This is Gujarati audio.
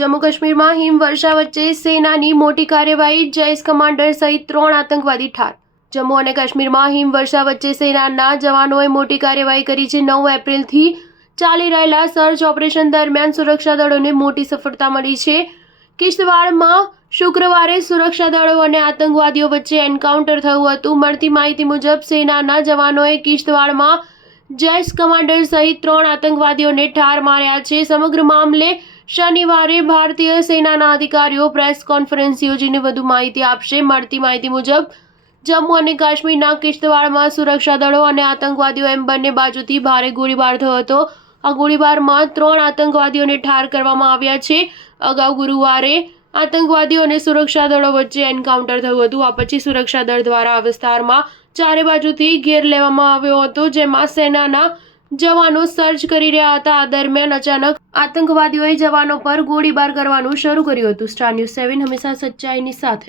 જમ્મુ કાશ્મીરમાં હિમવર્ષા વચ્ચે સેનાની મોટી કાર્યવાહી, જૈશ કમાન્ડર સહિત 3 આતંકવાદી ઠાર। જમ્મુ અને કાશ્મીરમાં હિમવર્ષા વચ્ચે સેનાના જવાનોએ મોટી કાર્યવાહી કરી છે। 9 એપ્રિલથી ચાલી રહેલા સર્ચ ઓપરેશન દરમિયાન સુરક્ષા દળોને મોટી સફળતા મળી છે। કિશ્તવાડમાં શુક્રવારે સુરક્ષા દળો અને આતંકવાદીઓ વચ્ચે એન્કાઉન્ટર થયું હતું। મળતી માહિતી મુજબ સેનાના જવાનોએ કિશ્તવાડમાં જૈશ કમાન્ડર સહિત 3 આતંકવાદીઓને ઠાર માર્યા છે। સમગ્ર મામલે શનિવારે ભારતીય સેનાના અધિકારીઓ પ્રેસ કોન્ફરન્સ યોજીને વધુ માહિતી આપશે। મળતી માહિતી મુજબ જમ્મુ અને કાશ્મીરના કિશ્તવાડમાં સુરક્ષા દળો અને આતંકવાદીઓ એમ બંને બાજુથી ભારે ગોળીબાર થયો હતો। આ ગોળીબારમાં 3 આતંકવાદીઓને ઠાર કરવામાં આવ્યા છે। અગાઉ ગુરુવારે આતંકવાદીઓ અને સુરક્ષા દળો વચ્ચે એન્કાઉન્ટર થયું હતું। આ પછી સુરક્ષા દળ દ્વારા આ વિસ્તારમાં ચારે બાજુથી ઘેર લેવામાં આવ્યો હતો, જેમાં સેનાના જવાનો સર્ચ કરી રહ્યા હતા। આ દરમિયાન અચાનક આતંકવાદીઓએ જવાનો પર ગોળીબાર કરવાનું શરૂ કર્યું હતું। સ્ટાર ન્યૂઝ 7 હંમેશા સચ્ચાઈની સાથે।